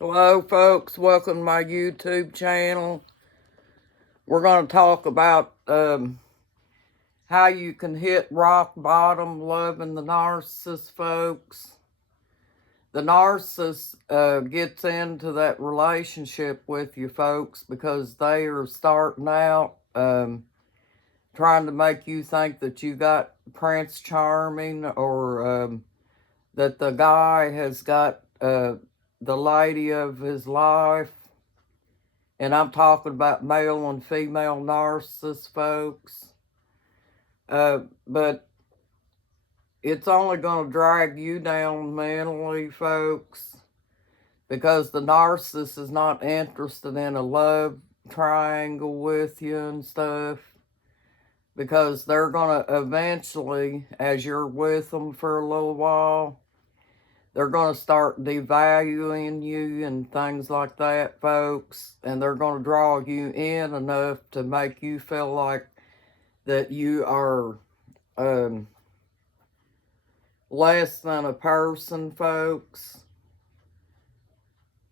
Hello, folks. Welcome to my YouTube channel. We're going to talk about how you can hit rock bottom loving the narcissist, folks. The narcissist gets into that relationship with you, folks, because they are starting out trying to make you think that you got Prince Charming, or that the guy has got the lady of his life. And I'm talking about male and female narcissists, folks. But it's only going to drag you down mentally, folks, because the narcissist is not interested in a love triangle with you and stuff. Because they're going to eventually, as you're with them for a little while, they're going to start devaluing you and things like that, folks. And they're going to draw you in enough to make you feel like that you are less than a person, folks.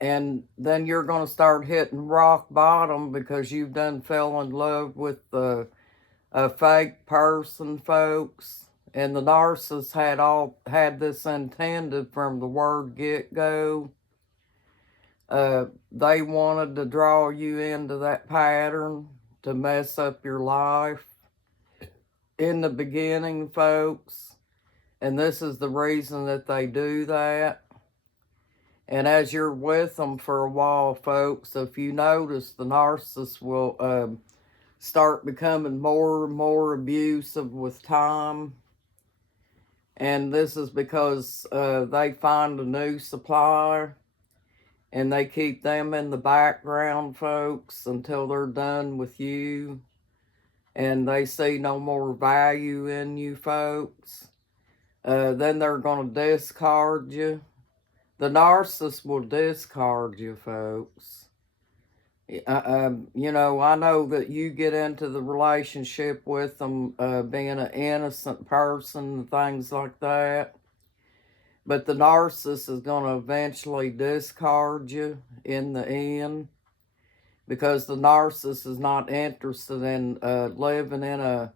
And then you're going to start hitting rock bottom because you've done fell in love with a fake person, folks. And the narcissist had this intended from the word get-go. They wanted to draw you into that pattern to mess up your life in the beginning, folks. And this is the reason that they do that. And as you're with them for a while, folks, if you notice, the narcissist will start becoming more and more abusive with time. And this is because they find a new supplier, and they keep them in the background, folks, until they're done with you. And they see no more value in you, folks. Then they're going to discard you. The narcissist will discard you, folks. You know, I know that you get into the relationship with them being an innocent person and things like that. But the narcissist is going to eventually discard you in the end, because the narcissist is not interested in living in a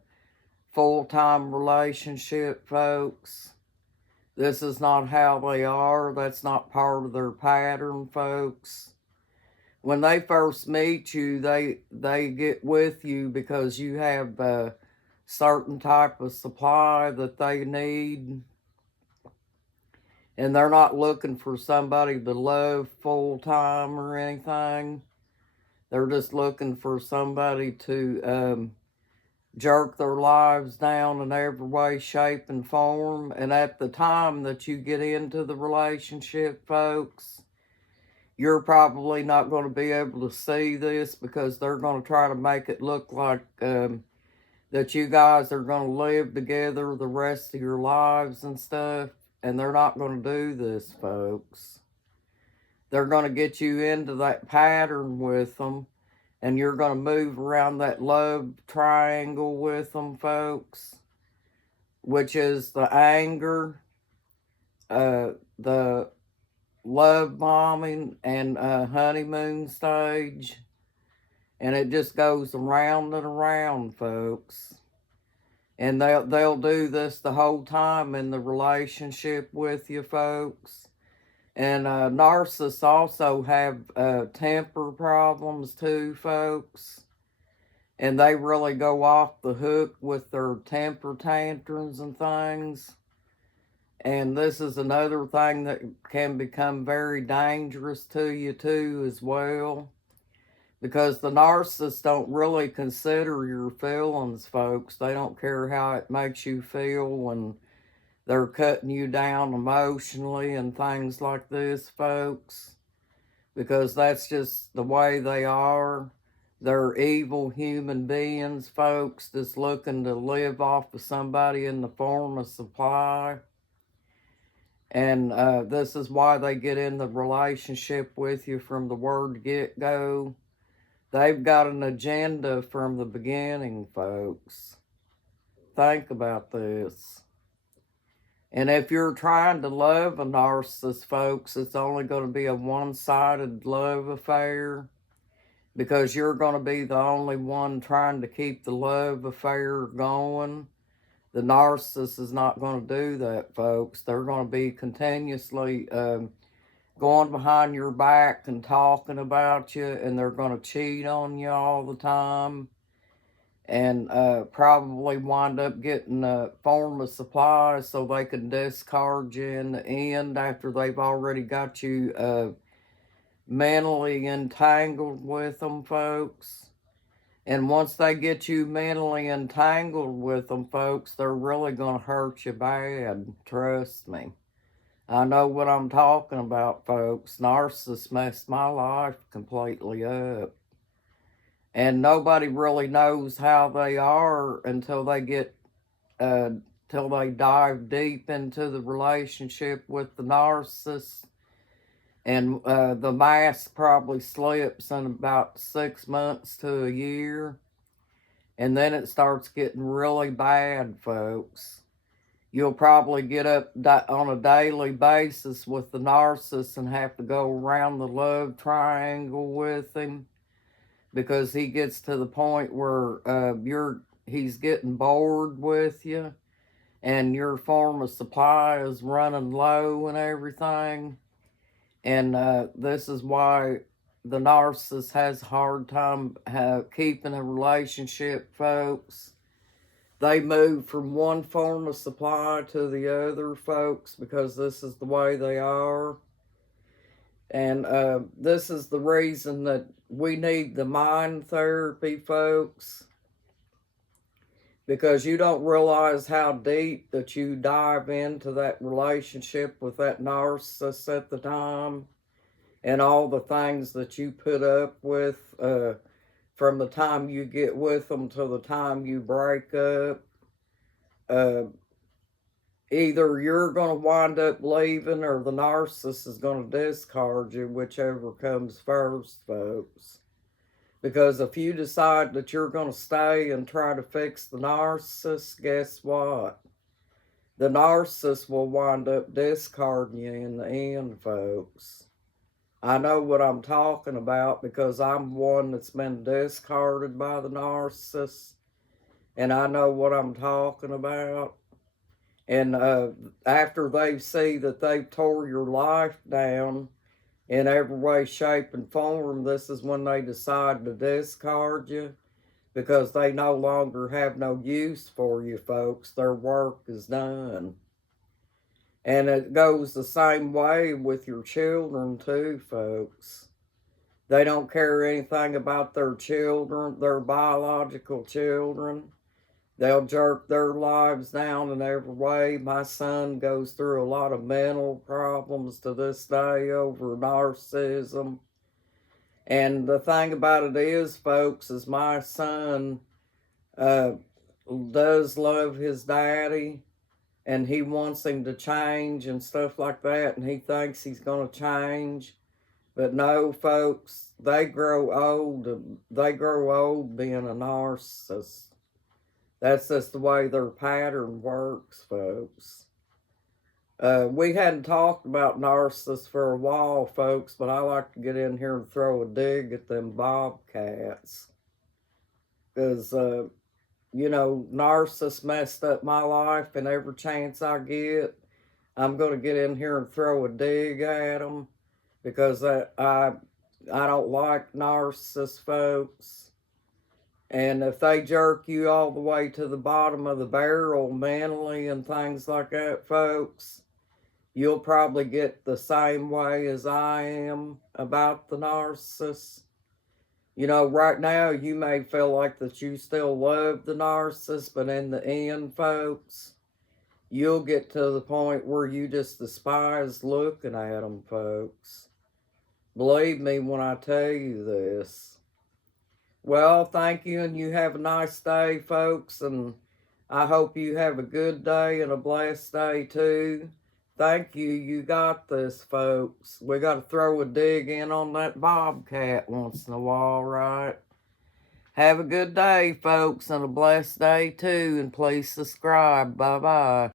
full-time relationship, folks. This is not how they are. That's not part of their pattern, folks. When they first meet you, they get with you because you have a certain type of supply that they need. And they're not looking for somebody to love full-time or anything. They're just looking for somebody to jerk their lives down in every way, shape, and form. And at the time that you get into the relationship, folks, you're probably not going to be able to see this, because they're going to try to make it look like that you guys are going to live together the rest of your lives and stuff. And they're not going to do this, folks. They're going to get you into that pattern with them, and you're going to move around that love triangle with them, folks, which is the anger, the love bombing, and honeymoon stage. And it just goes around and around, folks. And they'll do this the whole time in the relationship with you, folks. And narcissists also have temper problems too, folks. And they really go off the hook with their temper tantrums and things. And this is another thing that can become very dangerous to you too as well. Because the narcissists don't really consider your feelings, folks. They don't care how it makes you feel when they're cutting you down emotionally and things like this, folks. Because that's just the way they are. They're evil human beings, folks, just looking to live off of somebody in the form of supply. And this is why they get in the relationship with you from the word get-go. They've got an agenda from the beginning, folks. Think about this. And if you're trying to love a narcissist, folks, it's only going to be a one-sided love affair, because you're going to be the only one trying to keep the love affair going. The narcissist is not going to do that, folks. They're going to be continuously going behind your back and talking about you, and they're going to cheat on you all the time, and probably wind up getting a form of supply so they can discard you in the end after they've already got you mentally entangled with them, folks. And once they get you mentally entangled with them, folks, they're really going to hurt you bad. Trust me. I know what I'm talking about, folks. Narcissists messed my life completely up. And nobody really knows how they are until they get, till they dive deep into the relationship with the narcissist. And the mask probably slips in about 6 months to a year. And then it starts getting really bad, folks. You'll probably get up on a daily basis with the narcissist and have to go around the love triangle with him, because he gets to the point where he's getting bored with you, and your form of supply is running low and everything. And this is why the narcissist has a hard time keeping a relationship, folks. They move from one form of supply to the other, folks, because this is the way they are. And this is the reason that we need the mind therapy, folks, because you don't realize how deep that you dive into that relationship with that narcissist at the time, and all the things that you put up with from the time you get with them to the time you break up. Either you're going to wind up leaving, or the narcissist is going to discard you, whichever comes first, folks. Because if you decide that you're going to stay and try to fix the narcissist, guess what? The narcissist will wind up discarding you in the end, folks. I know what I'm talking about, because I'm one that's been discarded by the narcissist, and I know what I'm talking about. And after they see that they've tore your life down in every way, shape, and form, this is when they decide to discard you, because they no longer have no use for you, folks. Their work is done. And it goes the same way with your children too, folks. They don't care anything about their children, their biological children. They'll jerk their lives down in every way. My son goes through a lot of mental problems to this day over narcissism. And the thing about it is, folks, is my son does love his daddy, and he wants him to change and stuff like that, and he thinks he's going to change. But no, folks, they grow old. They grow old being a narcissist. That's just the way their pattern works, folks. We hadn't talked about narcissists for a while, folks, but I like to get in here and throw a dig at them bobcats. Because, you know, narcissists messed up my life, and every chance I get, I'm going to get in here and throw a dig at them, because I don't like narcissists, folks. And if they jerk you all the way to the bottom of the barrel mentally and things like that, folks, you'll probably get the same way as I am about the narcissist. You know, right now you may feel like that you still love the narcissist, but in the end, folks, you'll get to the point where you just despise looking at them, folks. Believe me when I tell you this. Well, thank you, and you have a nice day, folks, and I hope you have a good day and a blessed day, too. Thank you. You got this, folks. We got to throw a dig in on that bobcat once in a while, right? Have a good day, folks, and a blessed day, too, and please subscribe. Bye-bye.